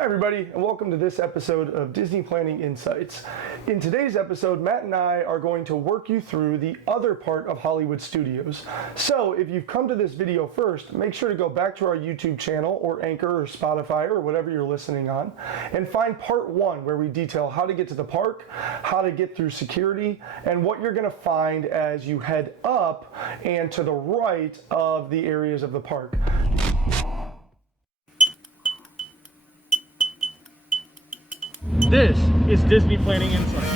Hi everybody, and welcome to this episode of Disney Planning Insights. In today's episode, Matt and I are going to work you through the other part of Hollywood Studios. So if you've come to this video first, make sure to go back to our YouTube channel or Anchor or Spotify or whatever you're listening on and find part 1 where we detail how to get to the park, how to get through security, and what you're going to find as you head up and to the right of the areas of the park. This is Disney Planning Insights.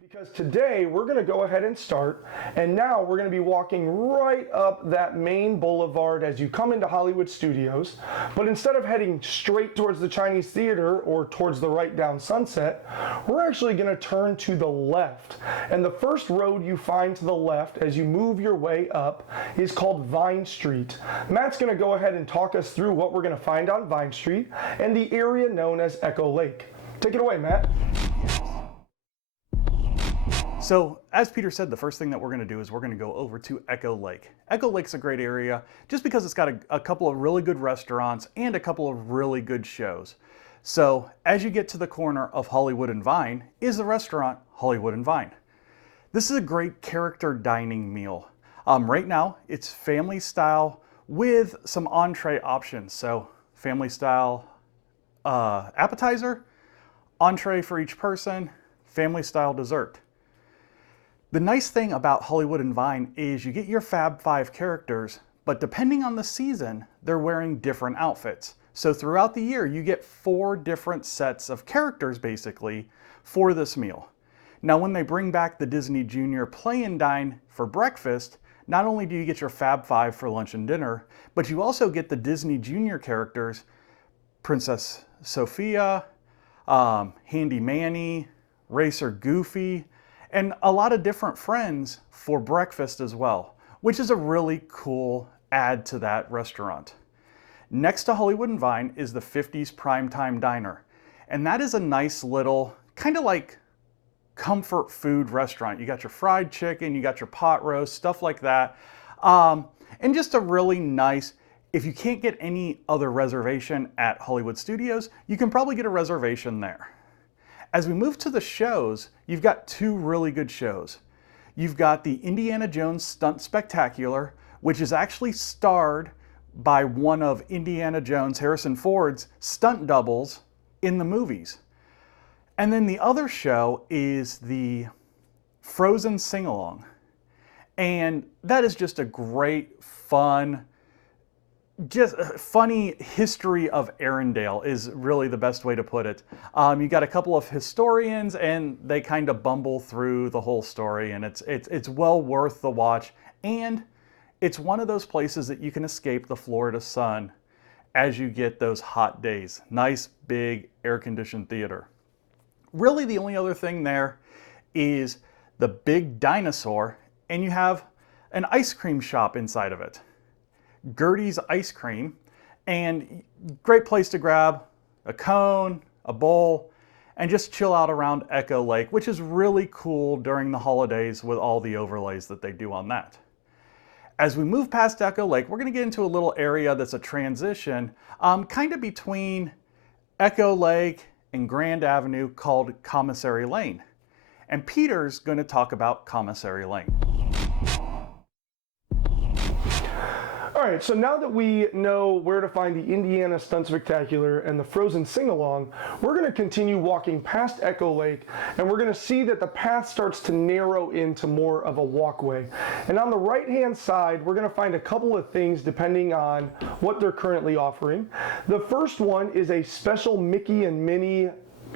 Because today we're going to go ahead and start, and now we're going to be walking right up that main boulevard as you come into Hollywood Studios, but instead of heading straight towards the Chinese Theater or towards the right down Sunset, we're actually going to turn to the left. And the first road you find to the left as you move your way up is called Vine Street. Matt's going to go ahead and talk us through what we're going to find on Vine Street and the area known as Echo Lake. Take it away, Matt. So, as Peter said, the first thing that we're going to do is we're going to go over to Echo Lake. Echo Lake's a great area just because it's got a couple of really good restaurants and a couple of really good shows. So, as you get to the corner of Hollywood and Vine is the restaurant Hollywood and Vine. This is a great character dining meal. Right now, it's family style with some entree options. So, family style appetizer, entree for each person, family style dessert. The nice thing about Hollywood and Vine is you get your Fab 5 characters, but depending on the season, they're wearing different outfits. So throughout the year, you get 4 different sets of characters basically for this meal. Now when they bring back the Disney Junior Play and Dine for breakfast, not only do you get your Fab 5 for lunch and dinner, but you also get the Disney Junior characters, Princess Sophia, Handy Manny, Racer Goofy, and a lot of different friends for breakfast as well, which is a really cool add to that restaurant. Next to Hollywood and Vine is the 50s Primetime Diner. And that is a nice little, kind of like comfort food restaurant. You got your fried chicken, you got your pot roast, stuff like that. And just a really nice, if you can't get any other reservation at Hollywood Studios, you can probably get a reservation there. As we move to the shows, you've got 2 really good shows. You've got the Indiana Jones Stunt Spectacular, which is actually starred by one of Indiana Jones, Harrison Ford's stunt doubles in the movies. And then the other show is the Frozen Sing-Along. And that is just a great, fun, just funny history of Arendelle is really the best way to put it. You got a couple of historians and they kind of bumble through the whole story, and it's well worth the watch. And it's one of those places that you can escape the Florida sun as you get those hot days. Nice big air-conditioned theater. Really the only other thing there is the big dinosaur, and you have an ice cream shop inside of it. Gertie's Ice Cream, and great place to grab a cone, a bowl, and just chill out around Echo Lake, which is really cool during the holidays with all the overlays that they do on that. As we move past Echo Lake, we're going to get into a little area that's a transition, kind of between Echo Lake and Grand Avenue called Commissary Lane. And Peter's going to talk about Commissary Lane. All right, so now that we know where to find the Indiana Stunt Spectacular and the Frozen Sing-Along, we're going to continue walking past Echo Lake, and we're going to see that the path starts to narrow into more of a walkway. And on the right-hand side, we're going to find a couple of things depending on what they're currently offering. The first one is a special Mickey and Minnie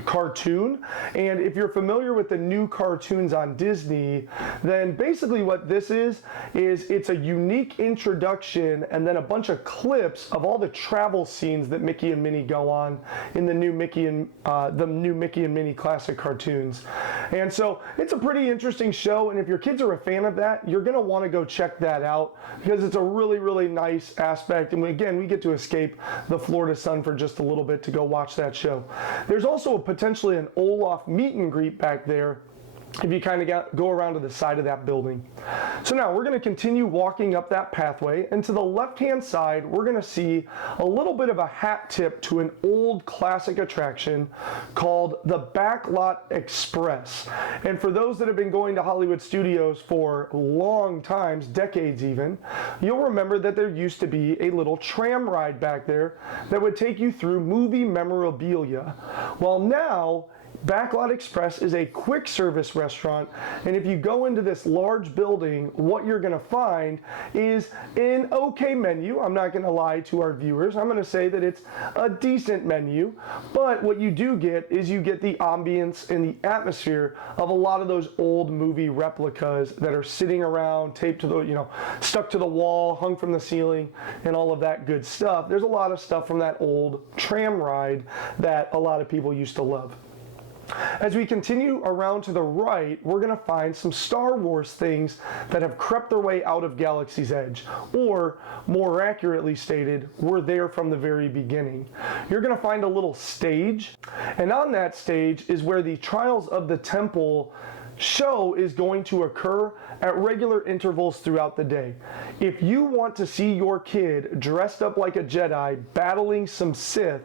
cartoon. And if you're familiar with the new cartoons on Disney, then basically what this is it's a unique introduction and then a bunch of clips of all the travel scenes that Mickey and Minnie go on in the new Mickey and Minnie classic cartoons. And so it's a pretty interesting show, and if your kids are a fan of that, you're going to want to go check that out because it's a really, really nice aspect. And again, we get to escape the Florida sun for just a little bit to go watch that show. There's also potentially an Olaf meet and greet back there if you kind of go around to the side of that building. So now we're going to continue walking up that pathway, and to the left-hand side, we're going to see a little bit of a hat tip to an old classic attraction called the Backlot Express. And for those that have been going to Hollywood Studios for long times, decades even, you'll remember that there used to be a little tram ride back there that would take you through movie memorabilia. Well, now Backlot Express is a quick service restaurant, and if you go into this large building, what you're going to find is an okay menu. I'm not going to lie to our viewers. I'm going to say that it's a decent menu, but what you do get is you get the ambience and the atmosphere of a lot of those old movie replicas that are sitting around, taped to the, stuck to the wall, hung from the ceiling, and all of that good stuff. There's a lot of stuff from that old tram ride that a lot of people used to love. As we continue around to the right, we're going to find some Star Wars things that have crept their way out of Galaxy's Edge, or more accurately stated, were there from the very beginning. You're going to find a little stage, and on that stage is where the Trials of the Temple show is going to occur at regular intervals throughout the day. If you want to see your kid dressed up like a Jedi battling some Sith,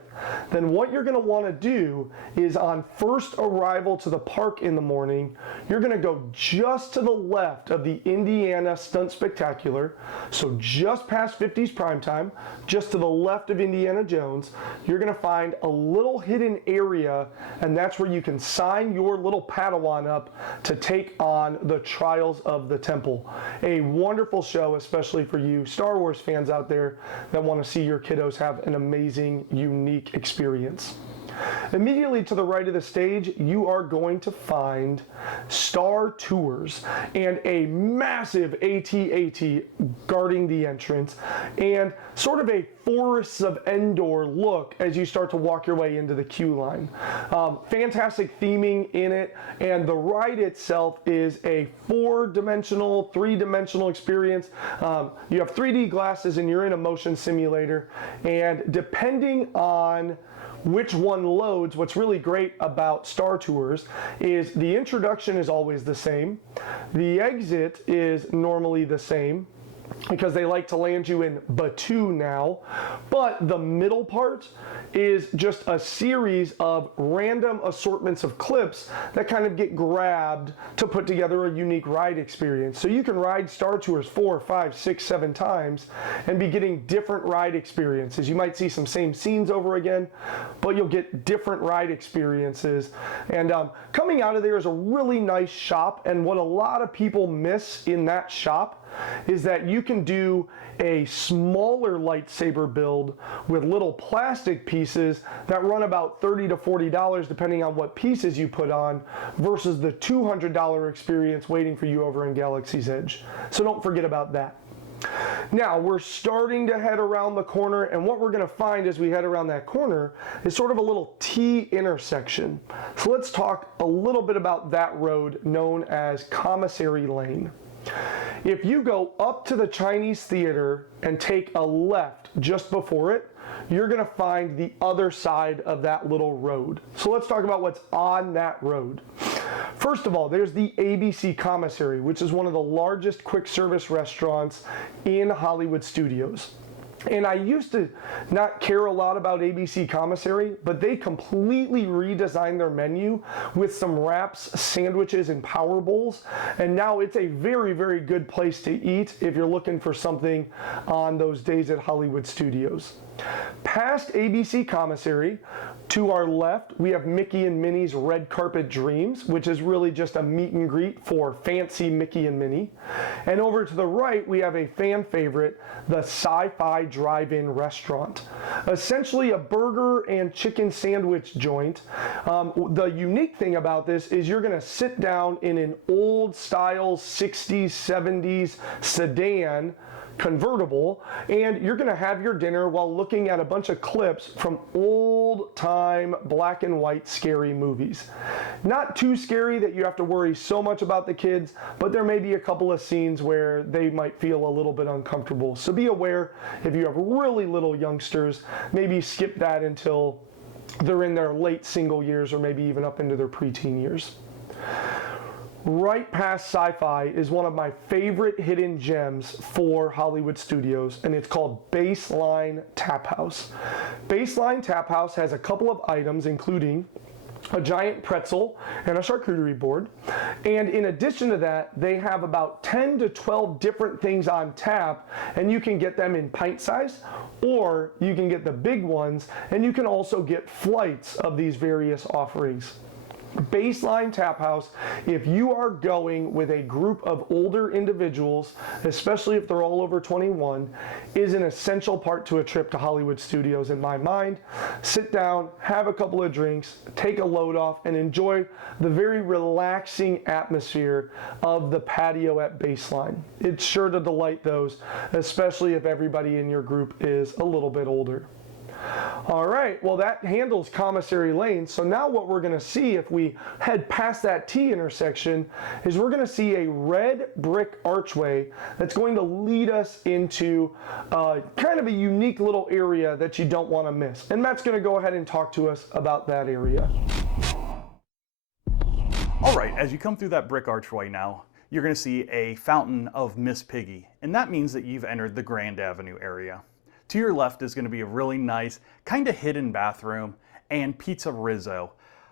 then what you're going to want to do is on first arrival to the park in the morning, you're going to go just to the left of the Indiana Stunt Spectacular, so just past 50s Primetime, just to the left of Indiana Jones, you're going to find a little hidden area, and that's where you can sign your little Padawan up to take on the Trials of the Temple. A wonderful show, especially for you Star Wars fans out there that want to see your kiddos have an amazing, unique experience. Immediately to the right of the stage, you are going to find Star Tours and a massive AT-AT guarding the entrance and sort of a Forests of Endor look as you start to walk your way into the queue line. Fantastic theming in it, and the ride itself is a four-dimensional, three-dimensional experience. You have 3D glasses and you're in a motion simulator, and depending on which one loads, what's really great about Star Tours is the introduction is always the same. The exit is normally the same because they like to land you in Batuu now, but the middle part is just a series of random assortments of clips that kind of get grabbed to put together a unique ride experience. So you can ride Star Tours 4, 5, 6, 7 times and be getting different ride experiences. You might see some same scenes over again, but you'll get different ride experiences. And coming out of there is a really nice shop, and what a lot of people miss in that shop is that you can do a smaller lightsaber build with little plastic pieces that run about $30 to $40 depending on what pieces you put on versus the $200 experience waiting for you over in Galaxy's Edge. So don't forget about that. Now we're starting to head around the corner, and what we're going to find as we head around that corner is sort of a little T intersection. So let's talk a little bit about that road known as Commissary Lane. If you go up to the Chinese Theater and take a left just before it, you're going to find the other side of that little road. So let's talk about what's on that road. First of all, there's the ABC Commissary, which is one of the largest quick service restaurants in Hollywood Studios. And I used to not care a lot about ABC Commissary, but they completely redesigned their menu with some wraps, sandwiches, and power bowls. And now it's a very, very good place to eat if you're looking for something on those days at Hollywood Studios. Past ABC Commissary, To our left, we have Mickey and Minnie's Red Carpet Dreams, which is really just a meet and greet for fancy Mickey and Minnie. And over to the right, we have a fan favorite, the Sci-Fi Drive-In Restaurant. Essentially a burger and chicken sandwich joint. The unique thing about this is you're going to sit down in an old style 60s, 70s sedan convertible, and you're going to have your dinner while looking at a bunch of clips from old time black and white scary movies. Not too scary that you have to worry so much about the kids, but there may be a couple of scenes where they might feel a little bit uncomfortable. So be aware, if you have really little youngsters, maybe skip that until they're in their late single years or maybe even up into their preteen years. Right past Sci-Fi is one of my favorite hidden gems for Hollywood Studios, and it's called Baseline Tap House. Baseline Tap House has a couple of items, including a giant pretzel and a charcuterie board. And in addition to that, they have about 10 to 12 different things on tap, and you can get them in pint size, or you can get the big ones, and you can also get flights of these various offerings. Baseline Tap House, if you are going with a group of older individuals, especially if they're all over 21, is an essential part to a trip to Hollywood Studios in my mind. Sit down, have a couple of drinks, take a load off, and enjoy the very relaxing atmosphere of the patio at Baseline. It's sure to delight those, especially if everybody in your group is a little bit older. All right, well that handles Commissary Lane. So now what we're going to see if we head past that T intersection is we're going to see a red brick archway that's going to lead us into kind of a unique little area that you don't want to miss. And Matt's going to go ahead and talk to us about that area. All right, as you come through that brick archway now, you're going to see a fountain of Miss Piggy, and that means that you've entered the Grand Avenue area. To your left is going to be a really nice, kind of hidden bathroom and Pizza Rizzo.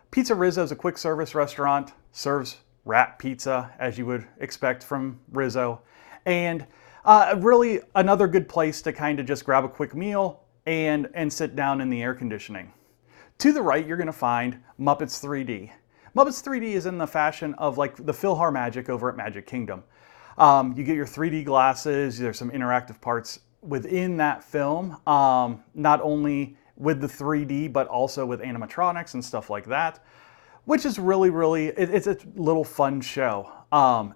Pizza Rizzo is a quick service restaurant, serves wrap pizza as you would expect from Rizzo, and really another good place to kind of just grab a quick meal and sit down in the air conditioning. To the right, you're going to find Muppets 3D. Muppets 3D is in the fashion of like the PhilharMagic over at Magic Kingdom. You get your 3D glasses, there's some interactive parts within that film, not only with the 3D, but also with animatronics and stuff like that, which is really, it's a little fun show.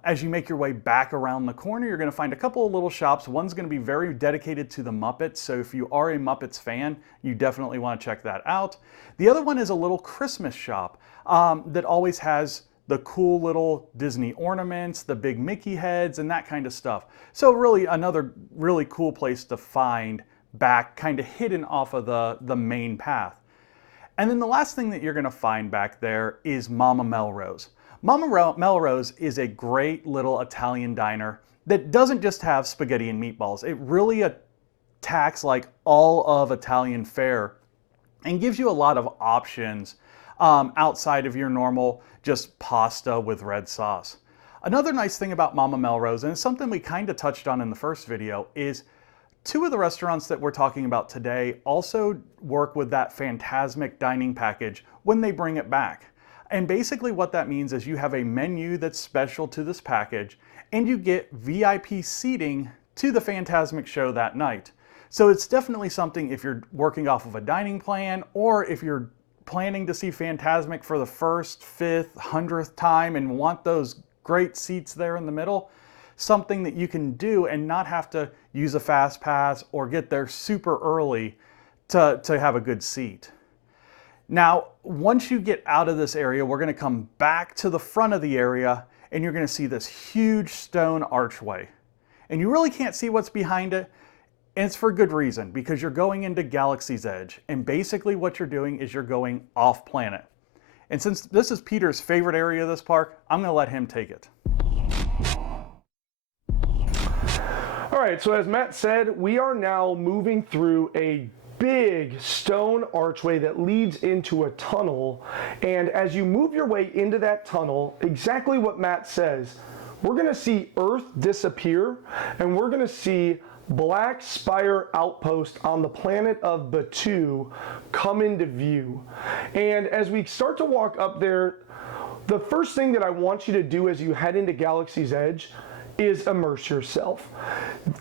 As you make your way back around the corner, you're going to find a couple of little shops. One's going to be very dedicated to the Muppets, so if you are a Muppets fan, you definitely want to check that out. The other one is a little Christmas shop that always has the cool little Disney ornaments, the big Mickey heads, and that kind of stuff. So really another really cool place to find back, kind of hidden off of the main path. And then the last thing that you're gonna find back there is Mama Melrose. Mama Melrose is a great little Italian diner that doesn't just have spaghetti and meatballs. It really attacks like all of Italian fare and gives you a lot of options outside of your normal just pasta with red sauce. Another nice thing about Mama Melrose, and it's something we kind of touched on in the first video, is two of the restaurants that we're talking about today also work with that Fantasmic dining package when they bring it back. And basically what that means is you have a menu that's special to this package, and you get VIP seating to the Fantasmic show that night. So it's definitely something if you're working off of a dining plan, or if you're planning to see Fantasmic for the 1st, 5th, 100th time and want those great seats there in the middle, something that you can do and not have to use a fast pass or get there super early to have a good seat. Now, once you get out of this area, we're going to come back to the front of the area and you're going to see this huge stone archway. And you really can't see what's behind it. And it's for good reason, because you're going into Galaxy's Edge, and basically what you're doing is you're going off planet. And since this is Peter's favorite area of this park, I'm going to let him take it. All right, so as Matt said, we are now moving through a big stone archway that leads into a tunnel. And as you move your way into that tunnel, exactly what Matt says, we're going to see Earth disappear, and we're going to see Black Spire Outpost on the planet of Batuu come into view. And as we start to walk up there, the first thing that I want you to do as you head into Galaxy's Edge is immerse yourself.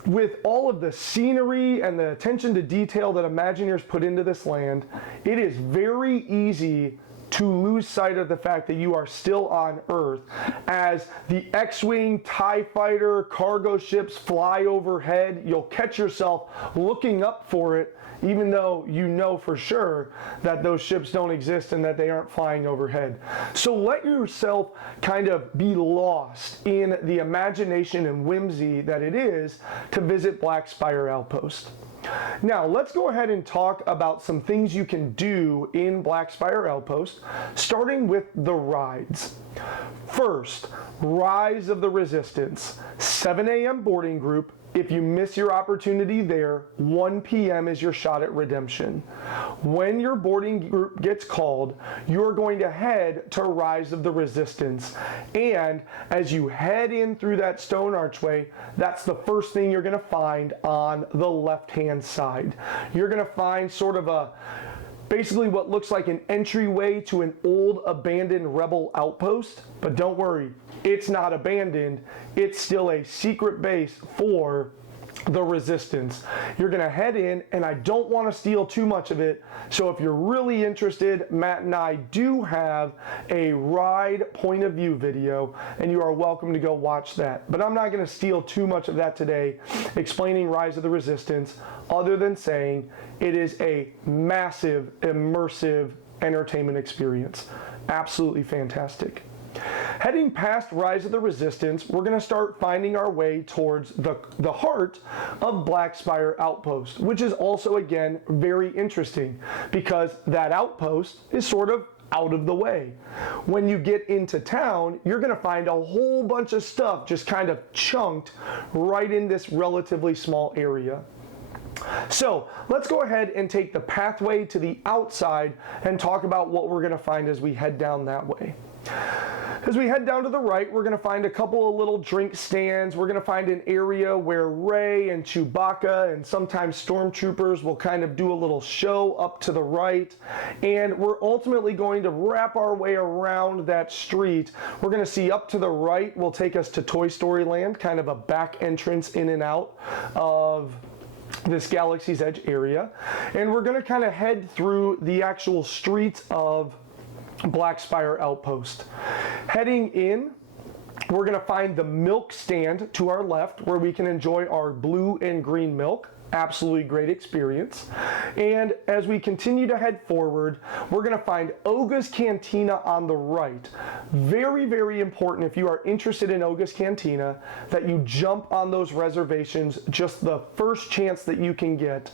With all of the scenery and the attention to detail that Imagineers put into this land, it is very easy to lose sight of the fact that you are still on Earth as the X-Wing, TIE Fighter, cargo ships fly overhead. You'll catch yourself looking up for it, even though you know for sure that those ships don't exist and that they aren't flying overhead. So let yourself kind of be lost in the imagination and whimsy that it is to visit Black Spire Outpost. Now, let's go ahead and talk about some things you can do in Black Spire Outpost, starting with the rides. First, Rise of the Resistance, 7 a.m. boarding group. If you miss your opportunity there, 1 p.m. is your shot at redemption. When your boarding group gets called, you're going to head to Rise of the Resistance. And as you head in through that stone archway, that's the first thing you're going to find on the left-hand side. You're going to find sort of basically what looks like an entryway to an old abandoned rebel outpost, but don't worry, it's not abandoned. It's still a secret base for the Resistance. You're gonna head in, and I don't want to steal too much of it, so if you're really interested, Matt and I do have a ride point of view video, and you are welcome to go watch that. But I'm not gonna steal too much of that today, explaining Rise of the Resistance, other than saying it is a massive, immersive entertainment experience. Absolutely fantastic. Heading past Rise of the Resistance, we're going to start finding our way towards the heart of Black Spire Outpost, which is also, again, very interesting because that outpost is sort of out of the way. When you get into town, you're going to find a whole bunch of stuff just kind of chunked right in this relatively small area. So let's go ahead and take the pathway to the outside and talk about what we're going to find as we head down that way. As we head down to the right, we're going to find a couple of little drink stands. We're going to find an area where Rey and Chewbacca and sometimes stormtroopers will kind of do a little show up to the right. And we're ultimately going to wrap our way around that street. We're going to see up to the right will take us to Toy Story Land, kind of a back entrance in and out of this Galaxy's Edge area. And we're going to kind of head through the actual streets of Black Spire Outpost. Heading in, we're going to find the milk stand to our left where we can enjoy our blue and green milk. Absolutely great experience. And as we continue to head forward, we're going to find Oga's Cantina on the right. Very, very important if you are interested in Oga's Cantina that you jump on those reservations just the first chance that you can get.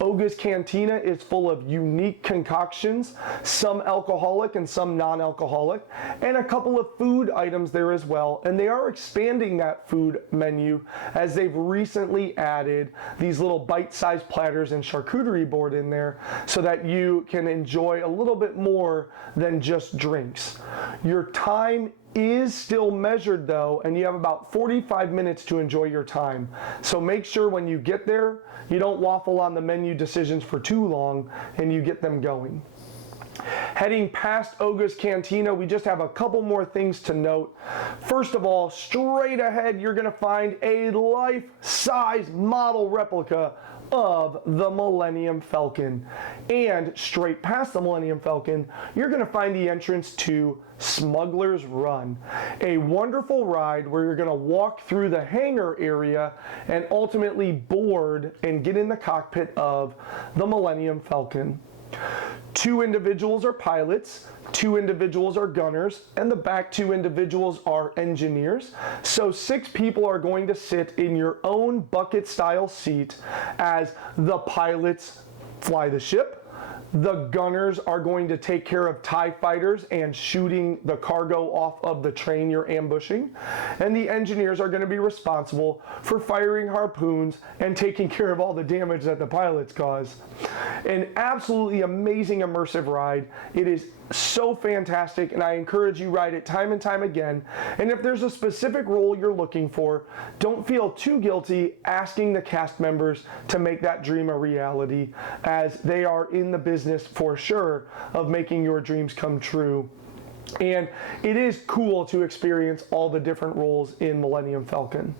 Oga's Cantina is full of unique concoctions, some alcoholic and some non-alcoholic, and a couple of food items there as well. And they are expanding that food menu as they've recently added these little bite-sized platters and charcuterie board in there so that you can enjoy a little bit more than just drinks. Your time is still measured though, and you have about 45 minutes to enjoy your time. So make sure when you get there, you don't waffle on the menu decisions for too long and you get them going. Heading past Oga's Cantina, we just have a couple more things to note. First of all, straight ahead, you're going to find a life-size model replica of the Millennium Falcon. And straight past the Millennium Falcon, you're going to find the entrance to Smuggler's Run, a wonderful ride where you're going to walk through the hangar area and ultimately board and get in the cockpit of the Millennium Falcon. 2 individuals are pilots, 2 individuals are gunners, and the back 2 individuals are engineers. So 6 people are going to sit in your own bucket style seat as the pilots fly the ship. The gunners are going to take care of TIE fighters and shooting the cargo off of the train you're ambushing. And the engineers are going to be responsible for firing harpoons and taking care of all the damage that the pilots cause. An absolutely amazing immersive ride. It is so fantastic, and I encourage you ride it time and time again. And if there's a specific role you're looking for, don't feel too guilty asking the cast members to make that dream a reality, as they are in the business for sure of making your dreams come true. And it is cool to experience all the different roles in Millennium Falcon.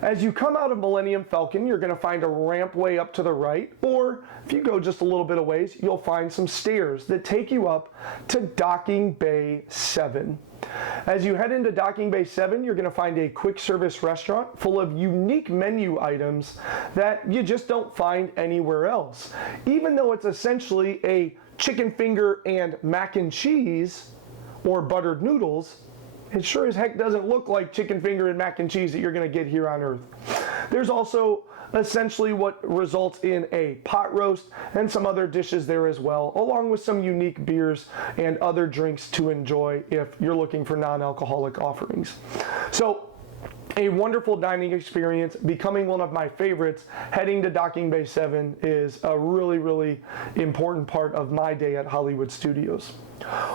As you come out of Millennium Falcon, you're going to find a rampway up to the right, or if you go just a little bit of ways, you'll find some stairs that take you up to Docking Bay 7. As you head into Docking Bay 7, you're going to find a quick service restaurant full of unique menu items that you just don't find anywhere else. Even though it's essentially a chicken finger and mac and cheese or buttered noodles, it sure as heck doesn't look like chicken finger and mac and cheese that you're going to get here on Earth. There's also essentially what results in a pot roast and some other dishes there as well, along with some unique beers and other drinks to enjoy if you're looking for non-alcoholic offerings. So, a wonderful dining experience, becoming one of my favorites. Heading to Docking Bay 7 is a really, really important part of my day at Hollywood Studios.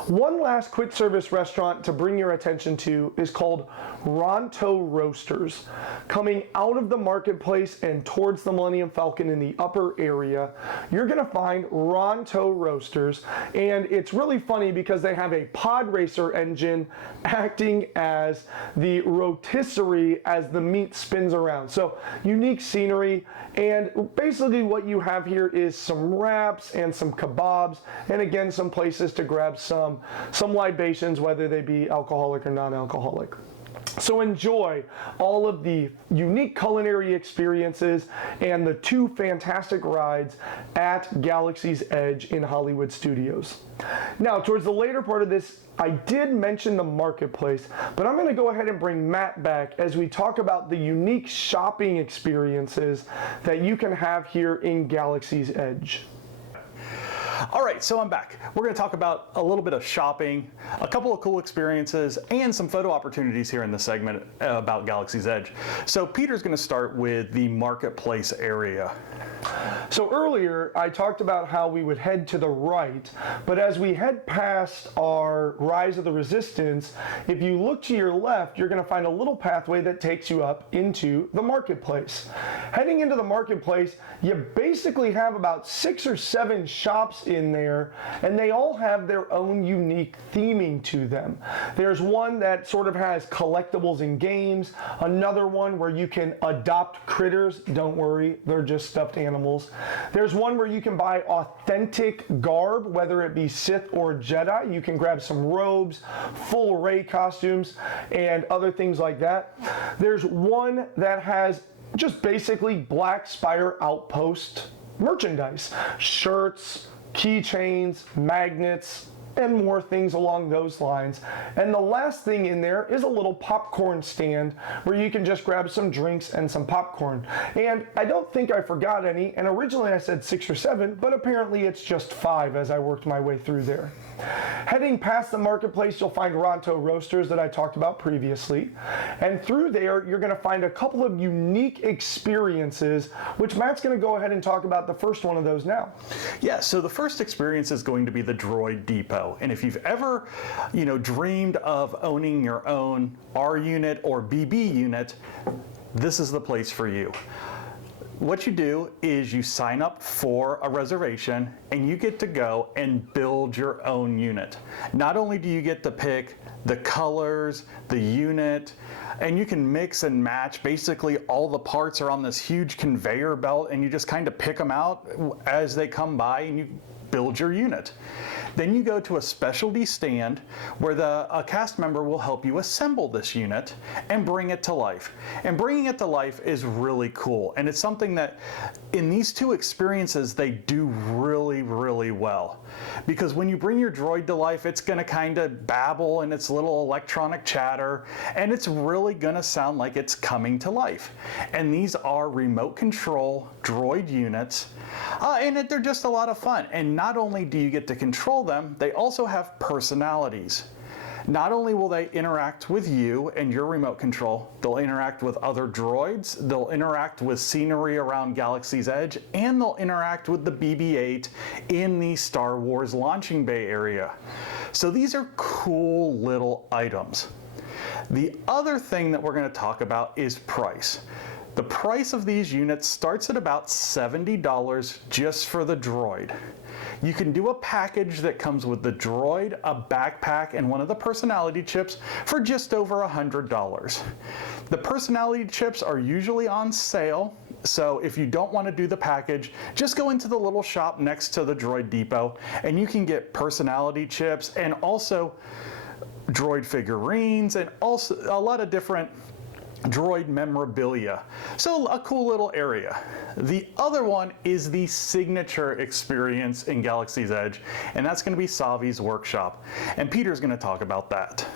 One last quick service restaurant to bring your attention to is called Ronto Roasters. Coming out of the marketplace and towards the Millennium Falcon in the upper area, you're going to find Ronto Roasters, and it's really funny because they have a pod racer engine acting as the rotisserie as the meat spins around. So unique scenery, and basically what you have here is some wraps and some kebabs, and again some places to grab some libations, whether they be alcoholic or non-alcoholic. So enjoy all of the unique culinary experiences and the two fantastic rides at Galaxy's Edge in Hollywood Studios. Now, towards the later part of this, I did mention the marketplace, but I'm going to go ahead and bring Matt back as we talk about the unique shopping experiences that you can have here in Galaxy's Edge. All right, so I'm back. We're going to talk about a little bit of shopping, a couple of cool experiences, and some photo opportunities here in this segment about Galaxy's Edge. So Peter's going to start with the marketplace area. So earlier I talked about how we would head to the right, but as we head past our Rise of the Resistance, if you look to your left, you're going to find a little pathway that takes you up into the marketplace. Heading into the marketplace, you basically have about 6 or 7 shops in there, and they all have their own unique theming to them. There's one that sort of has collectibles and games, another one where you can adopt critters. Don't worry, they're just stuffed animals. There's one where you can buy authentic garb, whether it be Sith or Jedi. You can grab some robes, full Rey costumes, and other things like that. There's one that has just basically black Spire Outpost merchandise, shirts, keychains, magnets, and more things along those lines. And the last thing in there is a little popcorn stand where you can just grab some drinks and some popcorn. And I don't think I forgot any, and originally I said 6 or 7, but apparently it's just 5 as I worked my way through there. Heading past the marketplace, you'll find Ronto Roasters that I talked about previously. And through there, you're going to find a couple of unique experiences, which Matt's going to go ahead and talk about the first one of those now. Yeah, so the first experience is going to be the Droid Depot. And if you've ever, dreamed of owning your own R unit or BB unit, this is the place for you. What you do is you sign up for a reservation and you get to go and build your own unit. Not only do you get to pick the colors, the unit, and you can mix and match. Basically, all the parts are on this huge conveyor belt and you just kind of pick them out as they come by and you build your unit. Then you go to a specialty stand where a cast member will help you assemble this unit and bring it to life. And bringing it to life is really cool. And it's something that in these two experiences, they do really, really well. Because when you bring your droid to life, it's going to kind of babble in its little electronic chatter, and it's really going to sound like it's coming to life. And these are remote control droid units, and they're just a lot of fun. And not only do you get to control them, they also have personalities. Not only will they interact with you and your remote control, they'll interact with other droids, they'll interact with scenery around Galaxy's Edge, and they'll interact with the BB-8 in the Star Wars launching bay area. So these are cool little items. The other thing that we're going to talk about is price. The price of these units starts at about $70 just for the droid. You can do a package that comes with the droid, a backpack, and one of the personality chips for just over $100. The personality chips are usually on sale, so if you don't want to do the package, just go into the little shop next to the Droid Depot and you can get personality chips and also droid figurines and also a lot of different droid memorabilia. So a cool little area. The other one is the signature experience in Galaxy's Edge, and that's going to be Savi's workshop. And Peter's going to talk about that.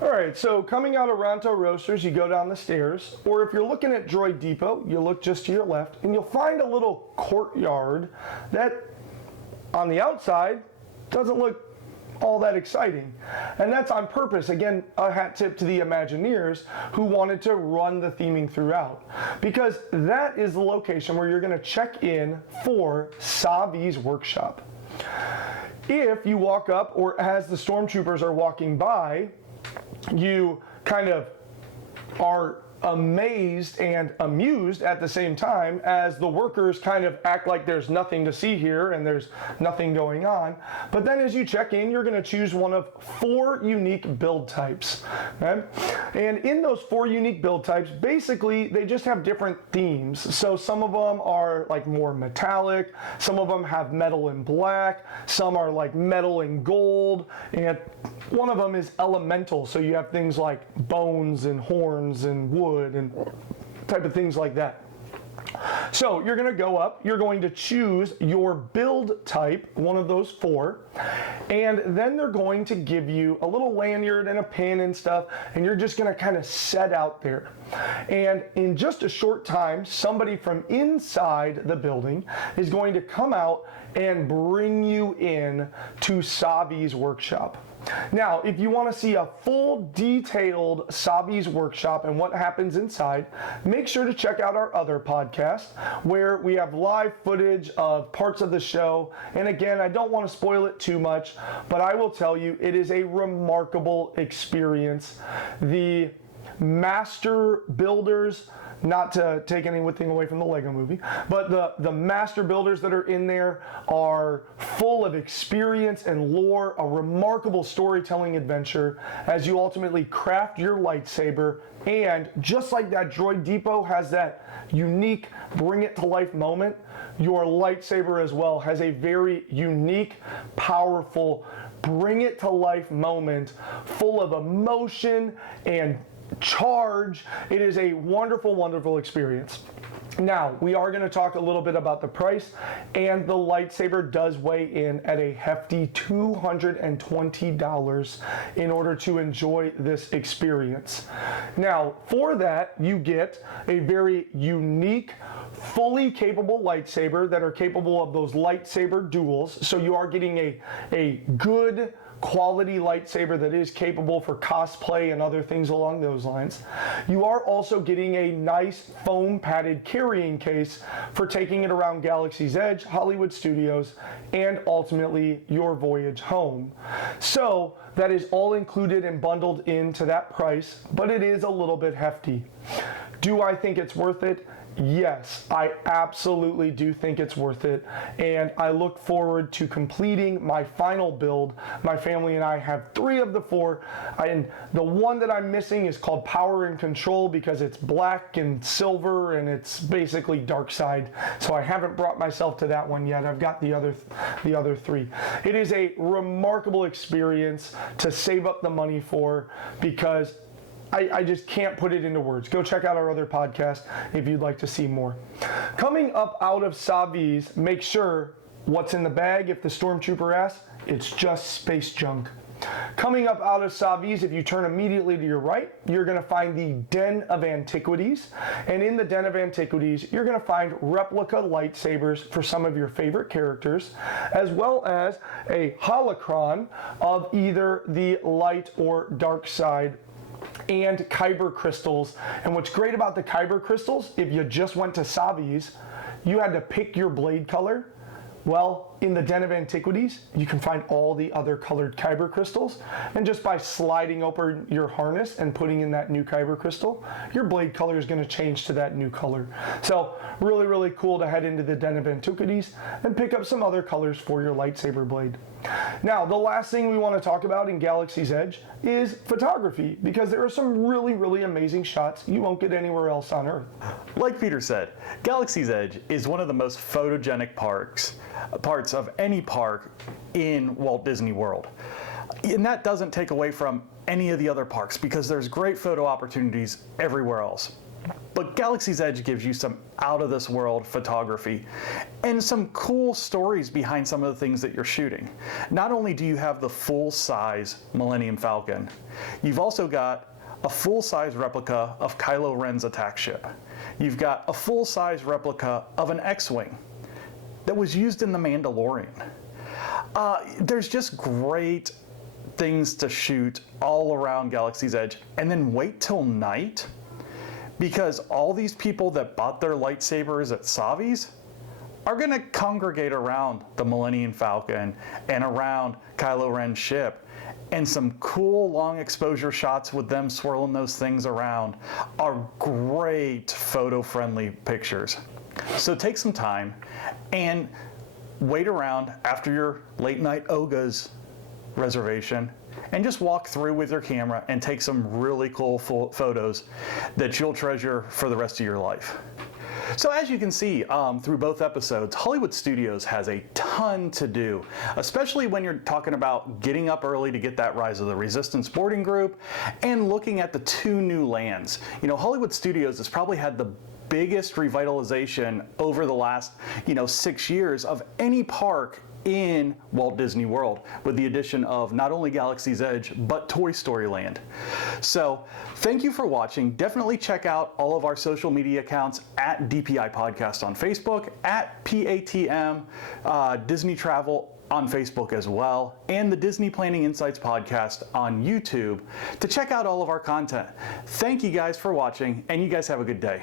All right, so coming out of Ronto Roasters, you go down the stairs, or if you're looking at Droid Depot, you look just to your left, and you'll find a little courtyard that, on the outside, doesn't look all that exciting. And that's on purpose. Again, a hat tip to the Imagineers who wanted to run the theming throughout, because that is the location where you're going to check in for Savi's workshop. If you walk up, or as the stormtroopers are walking by, you kind of are amazed and amused at the same time as the workers kind of act like there's nothing to see here and there's nothing going on. But then as you check in, you're going to choose one of 4 unique build types. Okay? And in those 4 unique build types, basically they just have different themes. So some of them are like more metallic, some of them have metal and black, some are like metal and gold, and one of them is elemental. So you have things like bones and horns and wood and type of things like that. So you're going to go up, you're going to choose your build type, one of those 4, and then they're going to give you a little lanyard and a pin and stuff, and you're just going to kind of set out there. And in just a short time, somebody from inside the building is going to come out and bring you in to Savi's workshop. Now, if you want to see a full detailed Savi's workshop and what happens inside, make sure to check out our other podcast where we have live footage of parts of the show. And again, I don't want to spoil it too much, but I will tell you it is a remarkable experience. The master builders, not to take anything away from the Lego movie, but the master builders that are in there are full of experience and lore, a remarkable storytelling adventure as you ultimately craft your lightsaber. And just like that Droid Depot has that unique bring it to life moment, your lightsaber as well has a very unique, powerful bring it to life moment full of emotion and charge. It is a wonderful, wonderful experience. Now, we are going to talk a little bit about the price, and the lightsaber does weigh in at a hefty $220 in order to enjoy this experience. Now, for that, you get a very unique, fully capable lightsaber that are capable of those lightsaber duels. So you are getting a good quality lightsaber that is capable for cosplay and other things along those lines. You are also getting a nice foam padded carrying case for taking it around Galaxy's Edge, Hollywood Studios, and ultimately your voyage home. So that is all included and bundled into that price, but it is a little bit hefty. Do I think it's worth it? Yes, I absolutely do think it's worth it, and I look forward to completing my final build. My family and I have 3 of the 4, and the one that I'm missing is called Power and Control because it's black and silver and it's basically dark side, so I haven't brought myself to that one yet. I've got the other 3. It is a remarkable experience to save up the money for, because I just can't put it into words. Go check out our other podcast if you'd like to see more. Coming up out of Savi's, make sure what's in the bag, if the stormtrooper asks, it's just space junk. Coming up out of Savi's, if you turn immediately to your right, you're going to find the Den of Antiquities. And in the Den of Antiquities, you're going to find replica lightsabers for some of your favorite characters, as well as a holocron of either the light or dark side and kyber crystals. And what's great about the kyber crystals, if you just went to Savi's, you had to pick your blade color. Well, in the Den of Antiquities, you can find all the other colored kyber crystals, and just by sliding open your harness and putting in that new kyber crystal, your blade color is going to change to that new color. So really, really cool to head into the Den of Antiquities and pick up some other colors for your lightsaber blade. Now, the last thing we want to talk about in Galaxy's Edge is photography, because there are some really, really amazing shots you won't get anywhere else on Earth. Like Peter said, Galaxy's Edge is one of the most photogenic parts of any park in Walt Disney World. And that doesn't take away from any of the other parks, because there's great photo opportunities everywhere else. But Galaxy's Edge gives you some out-of-this-world photography and some cool stories behind some of the things that you're shooting. Not only do you have the full-size Millennium Falcon, you've also got a full-size replica of Kylo Ren's attack ship. You've got a full-size replica of an X-Wing that was used in The Mandalorian. There's just great things to shoot all around Galaxy's Edge, and then wait till night, because all these people that bought their lightsabers at Savi's are going to congregate around the Millennium Falcon and around Kylo Ren's ship, and some cool long exposure shots with them swirling those things around are great photo-friendly pictures. So take some time and wait around after your late night Oga's reservation and just walk through with your camera and take some really cool photos that you'll treasure for the rest of your life. So as you can see through both episodes, Hollywood Studios has a ton to do, especially when you're talking about getting up early to get that Rise of the Resistance boarding group and looking at the 2 new lands. You know, Hollywood Studios has probably had the biggest revitalization over the last 6 years of any park in Walt Disney World, with the addition of not only Galaxy's Edge, but Toy Story Land. So thank you for watching. Definitely check out all of our social media accounts at DPI Podcast on Facebook, at PATM Disney Travel on Facebook as well, and the Disney Planning Insights Podcast on YouTube to check out all of our content. Thank you guys for watching, and you guys have a good day.